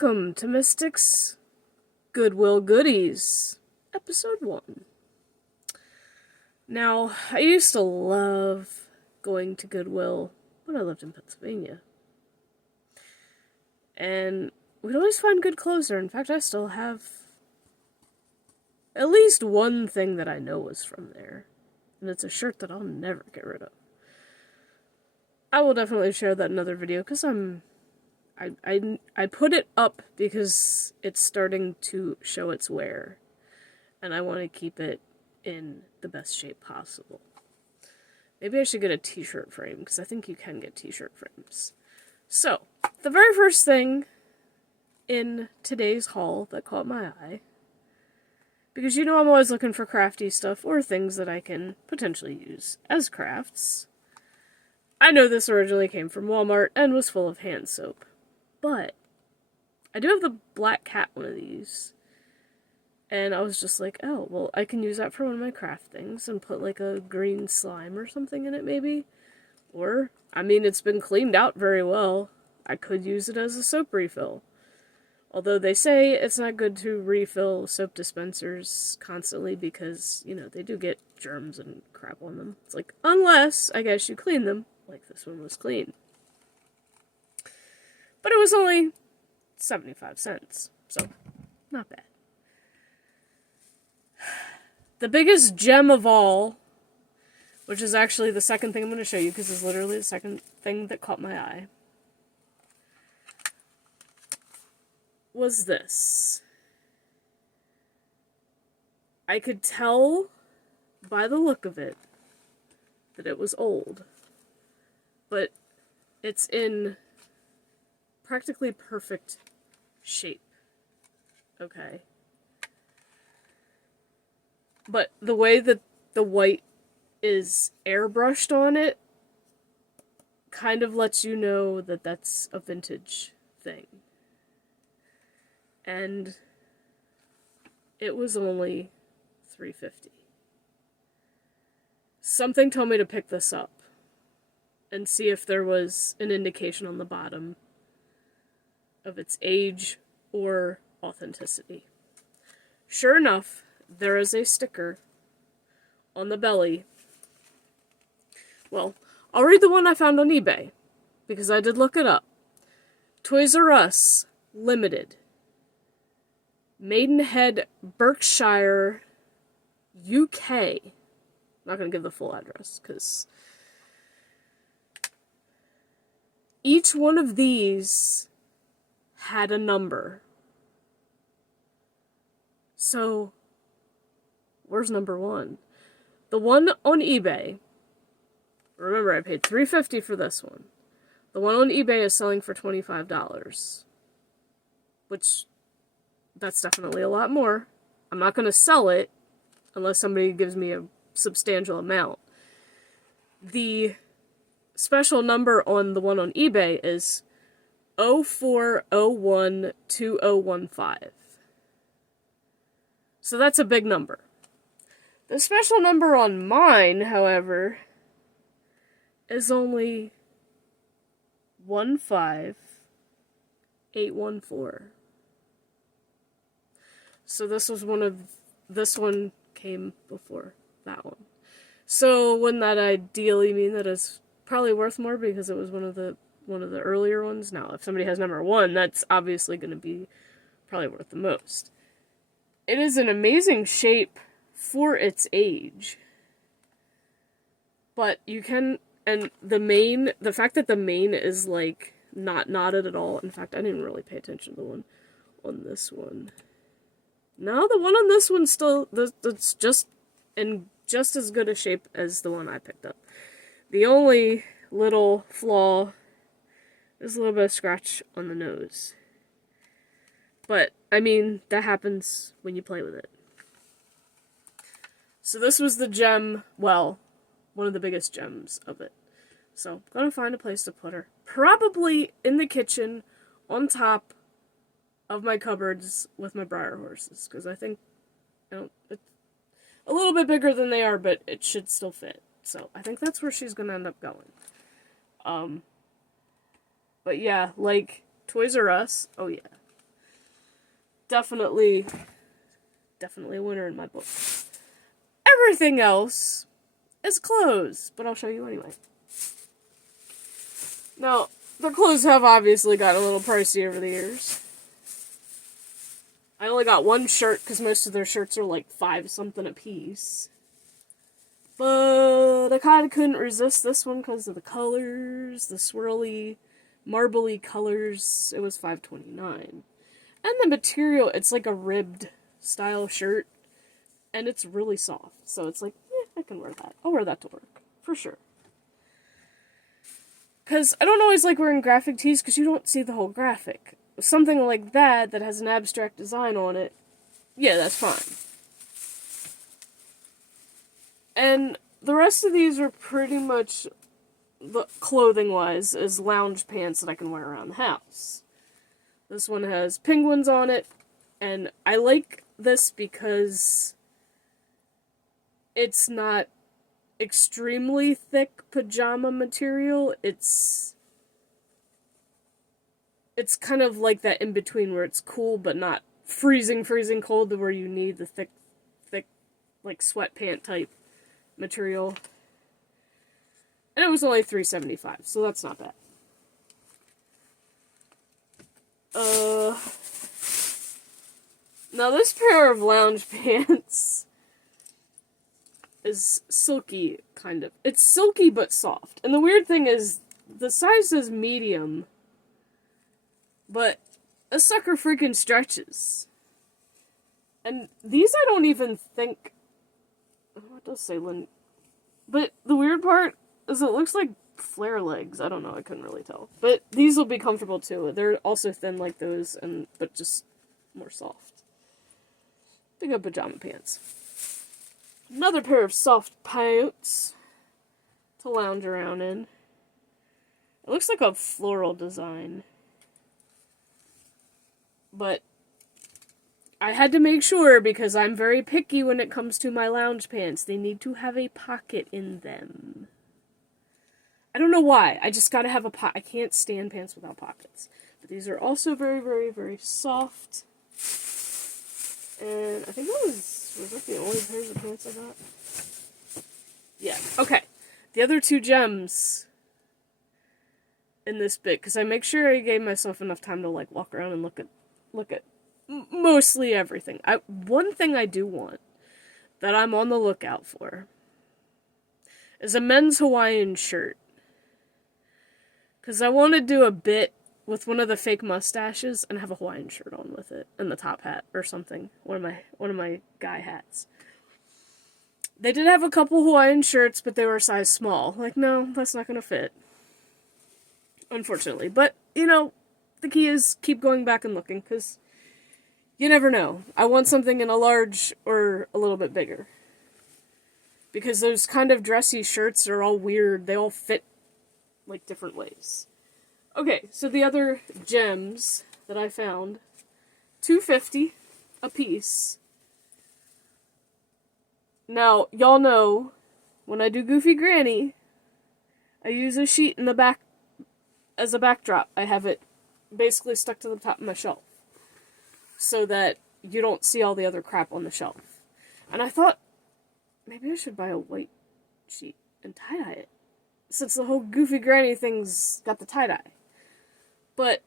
Welcome to Mystic's Goodwill Goodies, Episode 1. Now, I used to love going to Goodwill when I lived in Pennsylvania. And we'd always find good clothes there. In fact, I still have at least one thing that I know was from there. And it's a shirt that I'll never get rid of. I will definitely share that in another video, because I put it up because it's starting to show its wear, and I want to keep it in the best shape possible. Maybe I should get a t-shirt frame, because I think you can get t-shirt frames. So, the very first thing in today's haul that caught my eye, because you know I'm always looking for crafty stuff or things that I can potentially use as crafts. I know this originally came from Walmart and was full of hand soap. But I do have the black cat one of these. And I was just like, oh, well, I can use that for one of my craft things and put like a green slime or something in it maybe. Or, I mean, it's been cleaned out very well. I could use it as a soap refill. Although they say it's not good to refill soap dispensers constantly because, you know, they do get germs and crap on them. It's like, unless, I guess, you clean them, like this one was clean. But it was only 75 cents, so not bad. The biggest gem of all, which is actually the second thing I'm going to show you because it's literally the second thing that caught my eye, was this. I could tell by the look of it that it was old, but it's in practically perfect shape. Okay. But the way that the white is airbrushed on it kind of lets you know that that's a vintage thing. And it was only $3.50. Something told me to pick this up and see if there was an indication on the bottom of its age or authenticity. Sure enough, there is a sticker on the belly. Well, I'll read the one I found on eBay, because I did look it up. Toys R Us Limited. Maidenhead, Berkshire, UK. I'm not going to give the full address, because each one of these had a number. So, where's number one? The one on eBay, remember I paid $3.50 for this one. The one on eBay is selling for $25. Which, that's definitely a lot more. I'm not going to sell it unless somebody gives me a substantial amount. The special number on the one on eBay is 04012015. So that's a big number. The special number on mine, however, is only 15814. So this one came before that one. So wouldn't that ideally mean that it's probably worth more because it was one of the earlier ones? Now, if somebody has number one, that's obviously going to be probably worth the most. It is an amazing shape for its age. But you can, and the fact that the mane is like not knotted at all. In fact, I didn't really pay attention to the one on this one. No, the one on this one still, it's just in just as good a shape as the one I picked up. The only little flaw is a little bit of scratch on the nose. But, I mean, that happens when you play with it. So this was the gem, well, one of the biggest gems of it. So, I'm gonna find a place to put her. Probably in the kitchen, on top of my cupboards with my briar horses. Because I think, it's a little bit bigger than they are, but it should still fit. So, I think that's where she's gonna end up going. But yeah, like, Toys R Us, oh yeah. definitely a winner in my book. Everything else is clothes, but I'll show you anyway. Now, the clothes have obviously gotten a little pricey over the years. I only got one shirt because most of their shirts are like $5 something a piece. But I kind of couldn't resist this one because of the colors, the swirly, marbly colors. It was $5.29. And the material, it's like a ribbed style shirt. And it's really soft. So it's like, I can wear that. I'll wear that to work. For sure. Because I don't always like wearing graphic tees because you don't see the whole graphic. Something like that has an abstract design on it, yeah, that's fine. And the rest of these are pretty much, clothing-wise, is lounge pants that I can wear around the house. This one has penguins on it, and I like this because it's not extremely thick pajama material. It's kind of like that in-between where it's cool but not freezing cold to where you need the thick, like sweatpant type material. And it was only $3.75, so that's not bad. Now this pair of lounge pants is silky, kind of. It's silky but soft. And the weird thing is, the size is medium, but a sucker freaking stretches. And these I don't even think... Oh, it does say Lynn. But the weird part is it looks like flare legs. I don't know, I couldn't really tell. But these will be comfortable too. They're also thin like those, but just more soft. Big up pajama pants. Another pair of soft pants to lounge around in. It looks like a floral design. But I had to make sure because I'm very picky when it comes to my lounge pants. They need to have a pocket in them. I don't know why. I just gotta have a pocket. I can't stand pants without pockets. But these are also very, very, very soft. And I think was that the only pairs of pants I got? Yeah, okay. The other two gems in this bit, because I make sure I gave myself enough time to like walk around and look at mostly everything. One thing I do want that I'm on the lookout for is a men's Hawaiian shirt. Because I want to do a bit with one of the fake mustaches and have a Hawaiian shirt on with it and the top hat or something. One of my guy hats. They did have a couple Hawaiian shirts, but they were a size small. Like, no, that's not going to fit. Unfortunately. But, you know, the key is keep going back and looking, because you never know. I want something in a large or a little bit bigger. Because those kind of dressy shirts are all weird. They all fit, like, different ways. Okay, so the other gems that I found, $2.50 a piece. Now, y'all know, when I do Goofy Granny, I use a sheet in the back as a backdrop. I have it basically stuck to the top of my shelf, so that you don't see all the other crap on the shelf. And I thought, maybe I should buy a white sheet and tie-dye it, since the whole Goofy Granny thing's got the tie-dye. But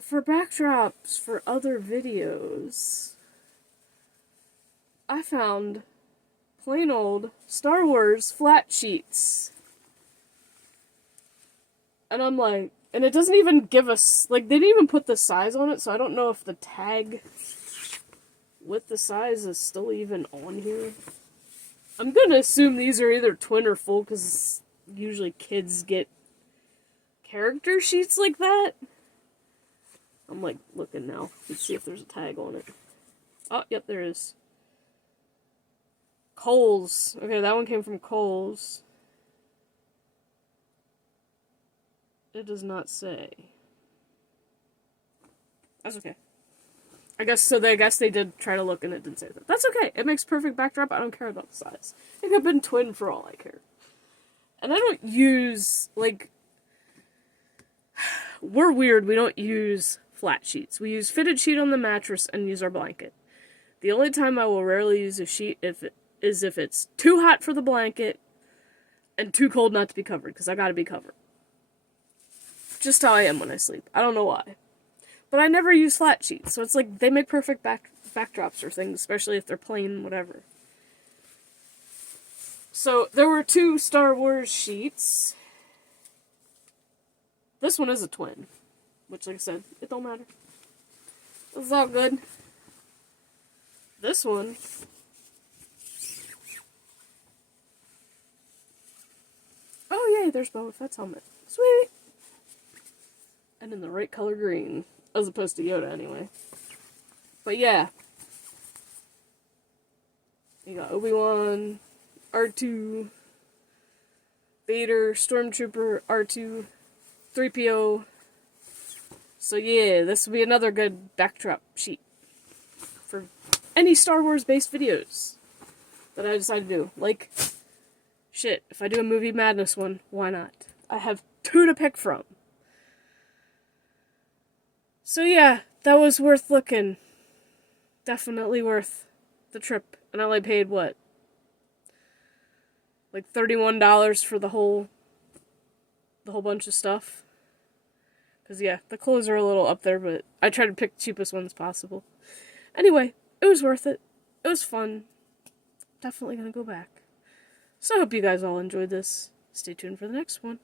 for backdrops for other videos, I found plain old Star Wars flat sheets. And I'm like, and it doesn't even give us, like, they didn't even put the size on it, so I don't know if the tag with the size is still even on here. I'm gonna assume these are either twin or full, because usually kids get character sheets like that. I'm, like, looking now. Let's see if there's a tag on it. Oh, yep, there is. Kohl's. Okay, that one came from Kohl's. It does not say. That's okay. I guess they did try to look and it didn't say that. That's okay. It makes perfect backdrop. I don't care about the size. It could have been twin for all I care. And I don't use, like... We're weird. We don't use flat sheets. We use fitted sheet on the mattress and use our blanket. The only time I will rarely use a sheet is if it's too hot for the blanket and too cold not to be covered, because I gotta be covered. Just how I am when I sleep. I don't know why. But I never use flat sheets, so it's like they make perfect backdrops or things, especially if they're plain, whatever. So, there were 2 Star Wars sheets. This one is a twin, which, like I said, it don't matter. It's all good. This one... Oh, yay, there's Boba Fett's helmet. Sweet! And in the right color green. As opposed to Yoda, anyway. But yeah. You got Obi-Wan, R2, Vader, Stormtrooper, R2, 3PO. So yeah, this will be another good backdrop sheet for any Star Wars based videos that I decide to do. Like, shit, if I do a Movie Madness one, why not? I have 2 to pick from. So yeah, that was worth looking. Definitely worth the trip. And I only paid, what? Like $31 for the whole bunch of stuff. Because yeah, the clothes are a little up there, but I tried to pick the cheapest ones possible. Anyway, it was worth it. It was fun. Definitely gonna go back. So I hope you guys all enjoyed this. Stay tuned for the next one.